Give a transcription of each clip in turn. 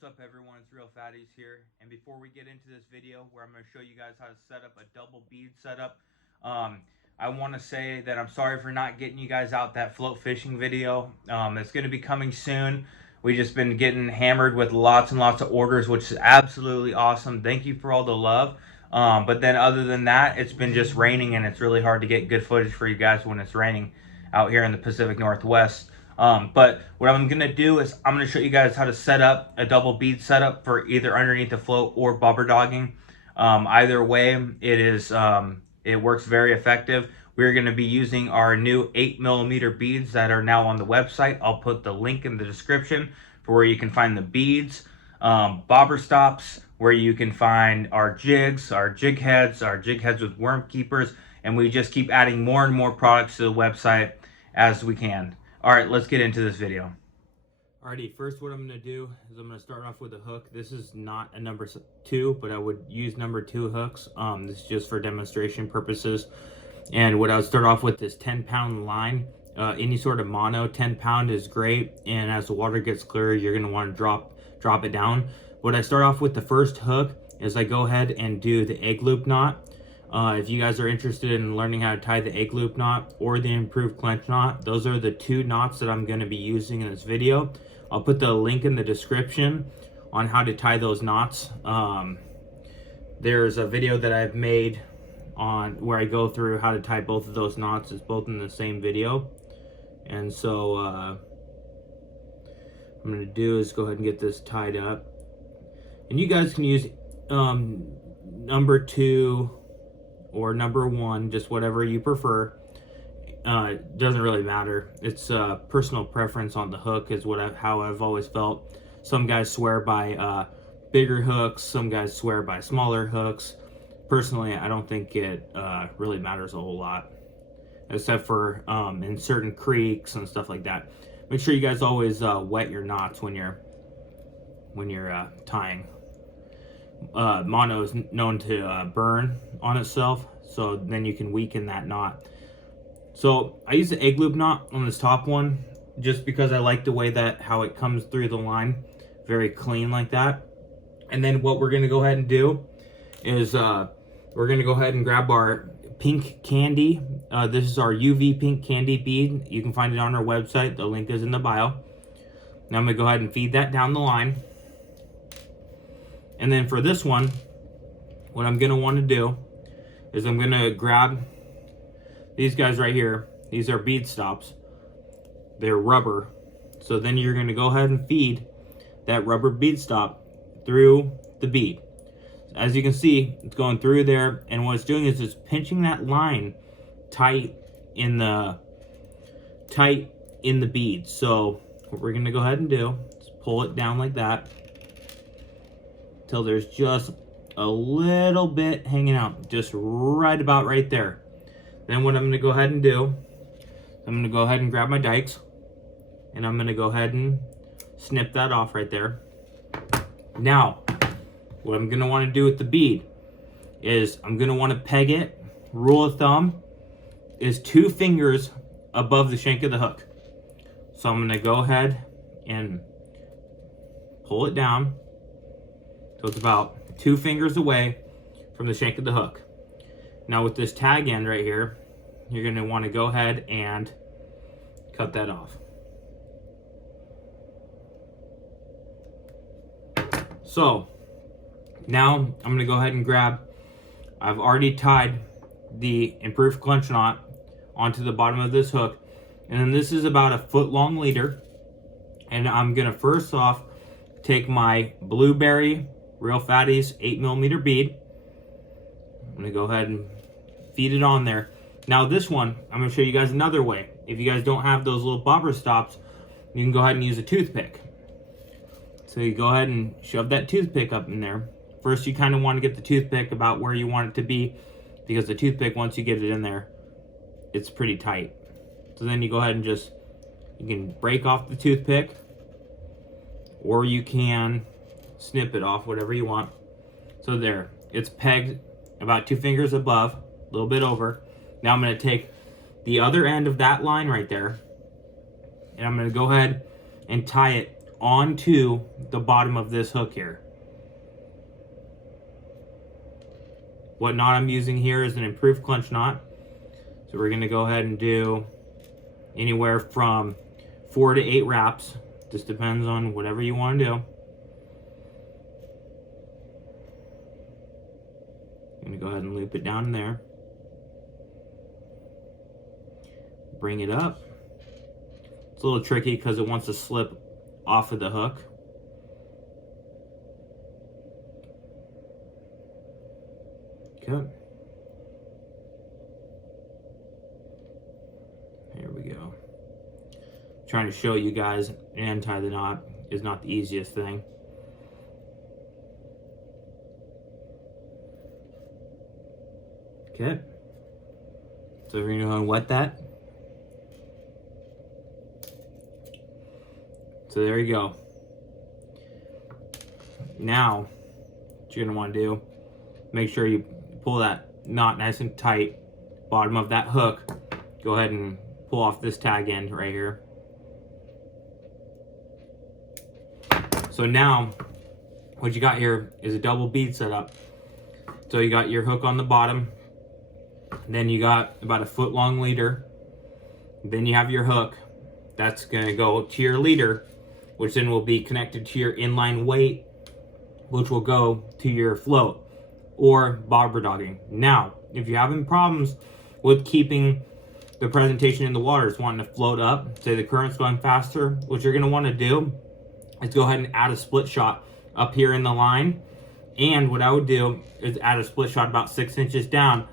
What's up everyone, it's Real Fatties here, and before we get into this video where I'm going to show you guys how to set up a double bead setup, I want to say that I'm sorry for not getting you guys out that float fishing video. It's going to be coming soon. We just been getting hammered with lots and lots of orders, which is absolutely awesome. Thank you for all the love. But then other than that, it's been just raining, and it's really hard to get good footage for you guys when it's raining out here in the Pacific Northwest. But what I'm going to do is I'm going to show you guys how to set up a double bead setup for either underneath the float or bobber dogging. Either way, it works very effective. We're going to be using our new 8mm beads that are now on the website. I'll put the link in the description for where you can find the beads, bobber stops, where you can find our jigs, our jig heads with worm keepers, and we just keep adding more and more products to the website as we can. Alright, let's get into this video. Alrighty, first what I'm going to do is I'm going to start off with a hook. This is not a number 2, but I would use number 2 hooks. This is just for demonstration purposes. And what I would start off with is 10-pound line. Any sort of mono, 10-pound is great. And as the water gets clearer, you're going to want to drop it down. What I start off with the first hook is I go ahead and do the egg loop knot. If you guys are interested in learning how to tie the egg loop knot or the improved clench knot, those are the 2 knots that I'm going to be using in this video. I'll put the link in the description on how to tie those knots. There's a video that I've made on where I go through how to tie both of those knots. It's both in the same video. And so what I'm going to do is go ahead and get this tied up. And you guys can use number 2 or number 1, just whatever you prefer. It doesn't really matter. It's personal preference on the hook is how I've always felt. Some guys swear by bigger hooks, some guys swear by smaller hooks. Personally, I don't think it really matters a whole lot, except for in certain creeks and stuff like that. Make sure you guys always wet your knots when you're tying. Mono is known to burn on itself, so then you can weaken that knot. So I use the egg loop knot on this top one just because I like the way how it comes through the line, very clean like that. And then what we're going to go ahead and do is we're going to go ahead and grab our pink candy. This is our UV pink candy bead. You can find it on our website. The link is in the bio. Now I'm going to go ahead and feed that down the line. And then for this one, what I'm going to want to do is I'm going to grab these guys right here. These are bead stops. They're rubber. So then you're going to go ahead and feed that rubber bead stop through the bead. As you can see, it's going through there, and what it's doing is it's pinching that line tight in the bead. So what we're going to go ahead and do is pull it down like that till there's just a little bit hanging out, just right about right there. Then what I'm going to go ahead and do, I'm going to go ahead and grab my dikes, and I'm going to go ahead and snip that off right there. Now, what I'm going to want to do with the bead is I'm going to want to peg it. Rule of thumb is 2 fingers above the shank of the hook. So I'm going to go ahead and pull it down. So it's about 2 fingers away from the shank of the hook. Now with this tag end right here, you're going to want to go ahead and cut that off. So now I'm going to go ahead and I've already tied the improved clench knot onto the bottom of this hook. And then this is about a 1-foot-long leader. And I'm going to first off take my blueberry Real Fatties 8mm bead. I'm going to go ahead and feed it on there. Now this one, I'm going to show you guys another way. If you guys don't have those little bobber stops, you can go ahead and use a toothpick. So you go ahead and shove that toothpick up in there. First, you kind of want to get the toothpick about where you want it to be, because the toothpick, once you get it in there, it's pretty tight. So then you go ahead and you can break off the toothpick, or you can snip it off, whatever you want. So there, it's pegged about 2 fingers above, a little bit over. Now I'm going to take the other end of that line right there, and I'm going to go ahead and tie it onto the bottom of this hook here. What knot I'm using here is an improved clench knot. So we're going to go ahead and do anywhere from 4 to 8 wraps. Just depends on whatever you want to do. I'm going to go ahead and loop it down in there. Bring it up. It's a little tricky because it wants to slip off of the hook. Okay. Here we go. Trying to show you guys and tie the knot is not the easiest thing. Okay. So we're going to go and wet that. So there you go. Now, what you're going to want to do, make sure you pull that knot nice and tight, bottom of that hook. Go ahead and pull off this tag end right here. So now, what you got here is a double bead setup. So you got your hook on the bottom, then you got about a 1-foot long leader, then you have your hook. That's gonna go to your leader, which then will be connected to your inline weight, which will go to your float or bobber dogging. Now, if you're having problems with keeping the presentation in the water, it's wanting to float up, say the current's going faster, what you're gonna wanna do is go ahead and add a split shot up here in the line. And what I would do is add a split shot about 6 inches down,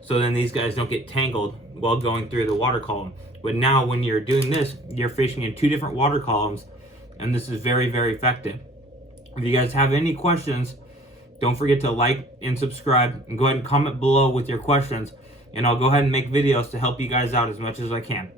so then these guys don't get tangled while going through the water column. But now when you're doing this, you're fishing in 2 different water columns, and this is very, very effective. If you guys have any questions, don't forget to like and subscribe, and go ahead and comment below with your questions, and I'll go ahead and make videos to help you guys out as much as I can.